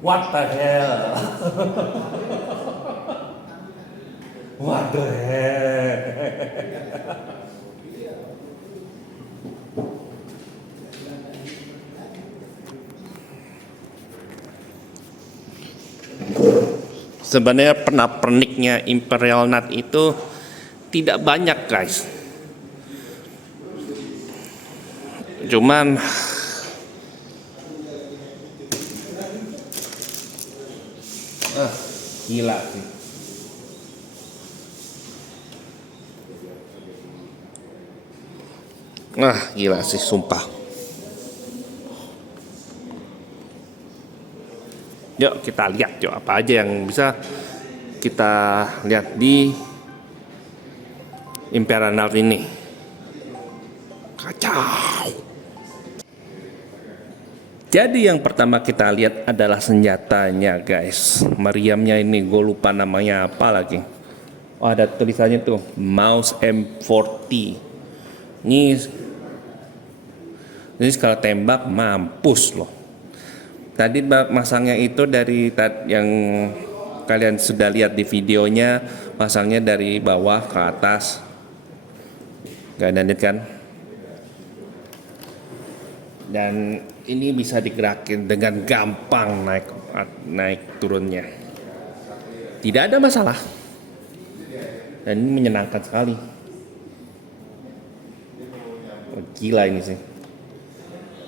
What the hell? What the hell? Sebenarnya pernak-perniknya Imperial Nut itu tidak banyak, guys. Cuman gila sih. Gila sih, sumpah. Yuk kita lihat yuk apa aja yang bisa kita lihat di Imperial Nut ini. Kacau. Jadi yang pertama kita lihat adalah senjatanya, guys. Meriamnya ini gue lupa namanya apa lagi. Oh, ada tulisannya tuh Mouse M40. Ini kalau tembak mampus loh. Tadi masangnya itu dari yang kalian sudah lihat di videonya, masangnya dari bawah ke atas. Gak ada kan? Dan ini bisa digerakin dengan gampang naik turunnya. Tidak ada masalah. Dan ini menyenangkan sekali. Gila ini sih.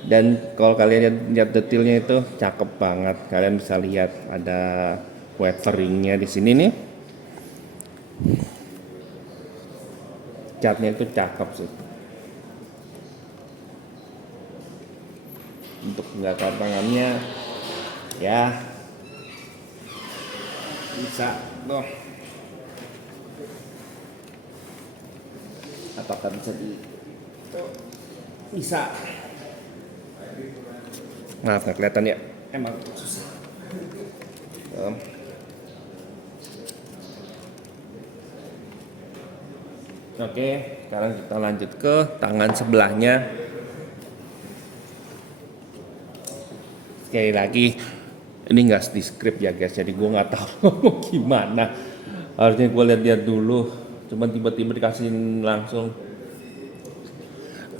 Dan kalau kalian lihat detailnya itu cakep banget. Kalian bisa lihat ada weatheringnya di sini nih. Catnya itu cakep sih. Untuk tangannya ya bisa loh. Apakah bisa? Maaf nggak kelihatan ya, emang susah. Oke, sekarang kita lanjut ke tangan sebelahnya. Sekali lagi, ini nggak di script ya guys, jadi gue nggak tahu gimana. Harusnya gue lihat dulu, cuman tiba-tiba dikasih langsung.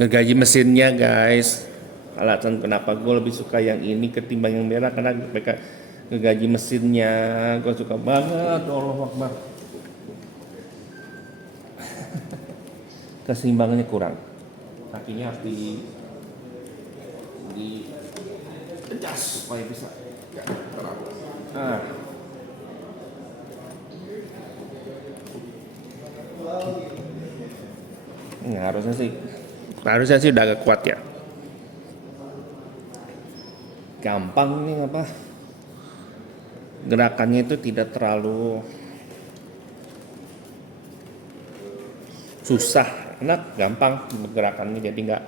Ngegaji mesinnya guys. Alasan kenapa gue lebih suka yang ini ketimbang yang merah karena mereka ngegaji mesinnya. Gue suka banget. Allah Akbar. Keseimbangannya kurang. Kakinya harus di adjust supaya bisa terang. Harusnya sih udah agak kuat ya. Gampang nih apa? Gerakannya itu tidak terlalu susah, enak, gampang gerakannya, jadi nggak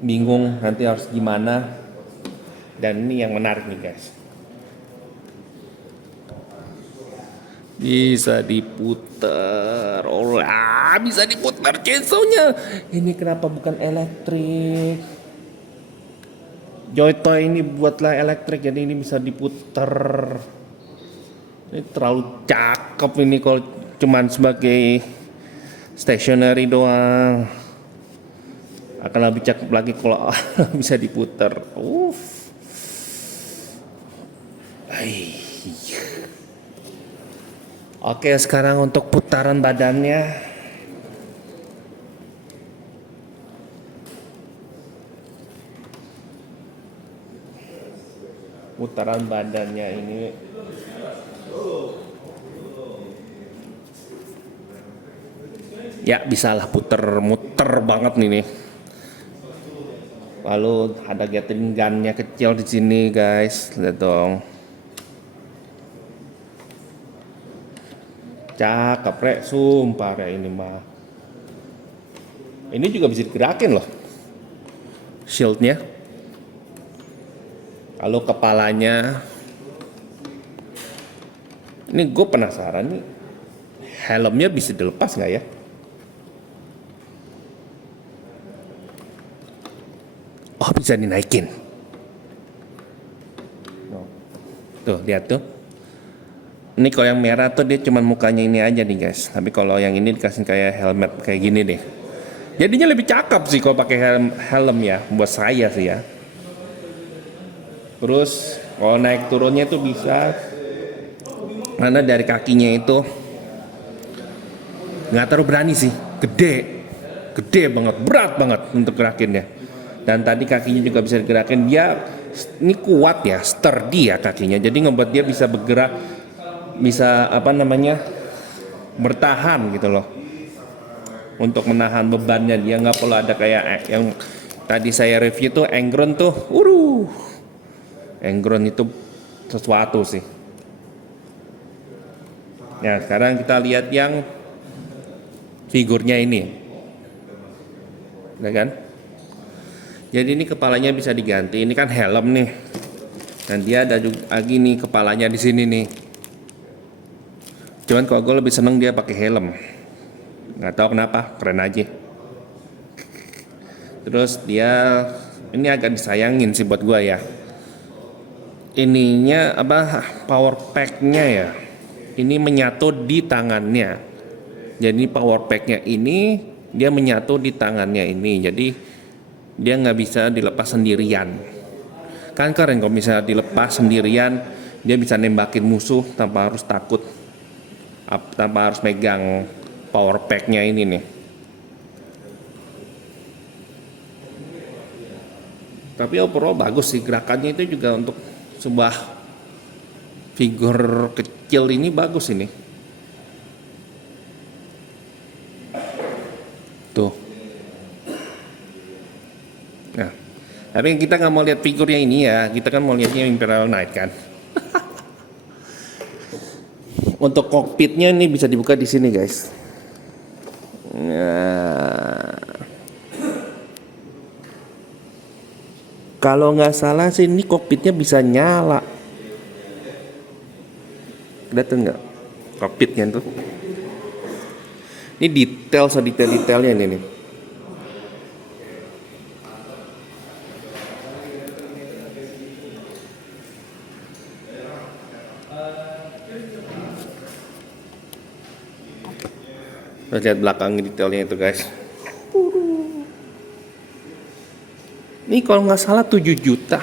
bingung nanti harus gimana. Dan ini yang menarik nih guys, bisa diputer, bisa diputer chainsaw-nya. Ini kenapa bukan elektrik? Joytoy ini buatlah elektrik, jadi ini bisa diputer. Ini terlalu cakep ini kalau cuman sebagai stationary doang. Akan lebih cakep lagi kalau bisa diputer. Oke, sekarang untuk putaran badannya. Putaran badannya ini ya bisalah muter banget nih. Lalu ada Gatling gun-nya kecil di sini guys, lihat dong. Cakep rek, sumpah rek ini mah. Ini juga bisa digerakin loh, shieldnya. Lalu kepalanya, ini gue penasaran nih, helmnya bisa dilepas nggak ya? Oh, bisa dinaikin. Tuh, lihat tuh. Ini kalau yang merah tuh dia cuman mukanya ini aja nih guys. Tapi kalau yang ini dikasih kayak helmet kayak gini deh. Jadinya lebih cakep sih kalau pakai helm ya, buat saya sih ya. Terus kalau naik turunnya tuh bisa, karena dari kakinya itu nggak terlalu berani sih, gede banget, berat banget untuk gerakinnya. Dan tadi kakinya juga bisa digerakin, dia ini kuat ya, sturdy ya kakinya, jadi ngebuat dia bisa bergerak, bisa apa namanya, bertahan gitu loh, untuk menahan bebannya. Dia nggak perlu ada kayak yang tadi saya review tuh Engron tuh, Engron itu sesuatu sih. Nah sekarang kita lihat yang figurnya ini, ya kan? Jadi ini kepalanya bisa diganti. Ini kan helm nih, dan dia ada juga lagi nih kepalanya di sini nih. Cuman kalau gue lebih seneng dia pakai helm. Nggak tahu kenapa, keren aja. Terus dia ini agak disayangin sih buat gue ya. Ininya apa, power pack-nya ya. Ini menyatu di tangannya. Jadi power pack-nya ini dia menyatu di tangannya ini. Jadi dia nggak bisa dilepas sendirian. Kan keren kalau bisa dilepas sendirian, dia bisa nembakin musuh tanpa harus takut, tanpa harus megang power pack-nya ini nih. Tapi overall bagus sih, gerakannya itu juga untuk sebuah figur kecil ini bagus ini. Tuh. Nah, tapi kita nggak mau lihat figurnya ini ya, kita kan mau lihatnya Imperial Knight kan. Untuk kokpitnya ini bisa dibuka di sini guys. Nah, kalau nggak salah sih ini kokpitnya bisa nyala. Kelihatan nggak kokpitnya tuh? Ini detail sedetail-detailnya ini nih. Lihat belakang detailnya itu guys. Ini kalau nggak salah 7 juta.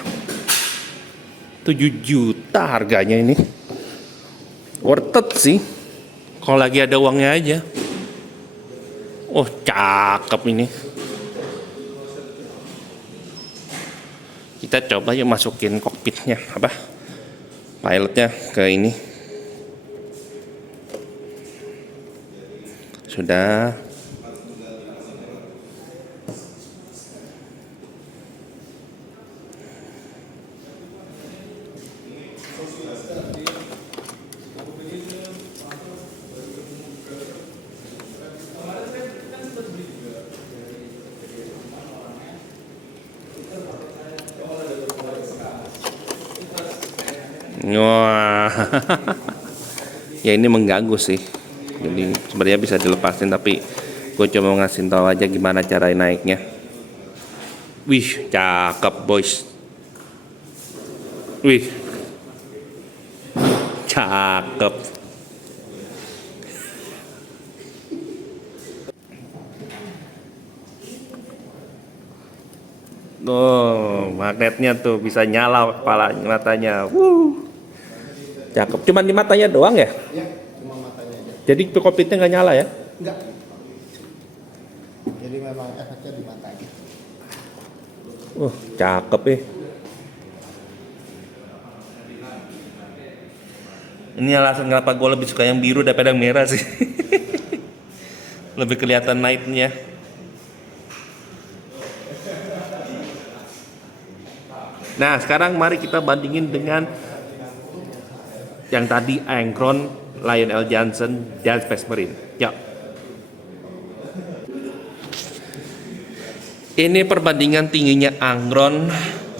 7 juta harganya ini. Worth it sih. Kalau lagi ada uangnya aja. Oh, cakep ini. Kita coba yuk masukin kokpitnya, apa? Pilotnya ke ini. Sudah. Wah, ya ini mengganggu sih. Jadi sebenarnya bisa dilepasin, tapi gue cuma mau ngasih tahu aja gimana cara naiknya. Wih, cakep boys. Wih, cakep. Tuh, magnetnya tuh bisa nyala kepala matanya. Cakep. Cuman di matanya doang ya? Ya, cuma matanya aja. Jadi kokpitnya nggak nyala ya? Enggak. Jadi memang efeknya di matanya. Cakep ya. Ini alasan kenapa gue lebih suka yang biru daripada yang merah sih. Lebih kelihatan night-nya. Nah, sekarang mari kita bandingin dengan yang tadi Engron, Lionel Johnson, dan Space Marine. Ya. Ini perbandingan tingginya Engron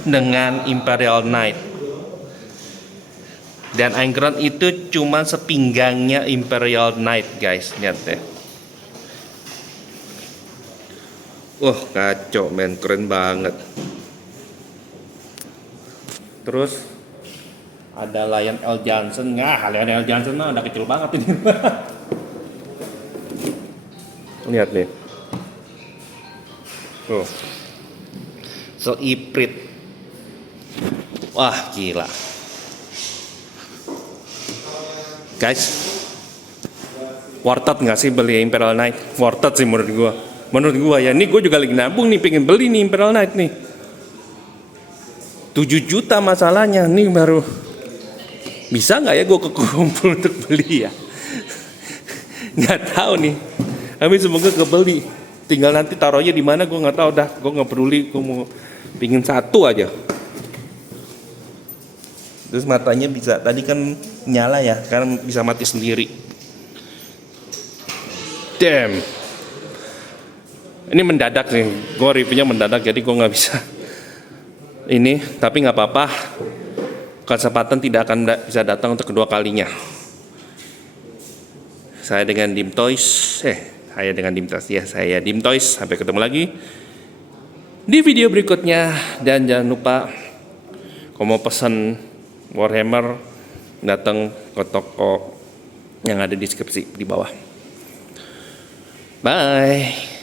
dengan Imperial Knight. Dan Engron itu cuma sepinggangnya Imperial Knight, guys. Lihat deh. Kacau, men, keren banget. Terus Ada Lion L. Johnson. Lion L. Johnson mah udah kecil banget ini. Lihat nih. Tuh. Seiprit. Wah, gila. Guys, worth it nggak sih beli Imperial Knight? Worth it sih menurut gua. Menurut gua ya, ini gua juga lagi nabung nih, pengen beli nih Imperial Knight nih. 7 juta masalahnya, nih baru. Bisa nggak ya gua kekumpul untuk beli ya? Nggak tahu nih. Tapi semoga kebeli. Tinggal nanti taruhnya di mana gua nggak tahu dah. Gua nggak peduli, gua mau pingin satu aja. Terus matanya bisa, tadi kan nyala ya, sekarang bisa mati sendiri. Damn. Ini mendadak nih, gue reviewnya mendadak jadi gue nggak bisa. Ini, tapi nggak apa-apa. Kesempatan tidak akan bisa datang untuk kedua kalinya. Saya dengan Dim Toys, saya dengan Dim Toys ya, saya Dim Toys. Sampai ketemu lagi di video berikutnya, dan jangan lupa kalau mau pesan Warhammer datang ke toko yang ada di deskripsi di bawah. Bye.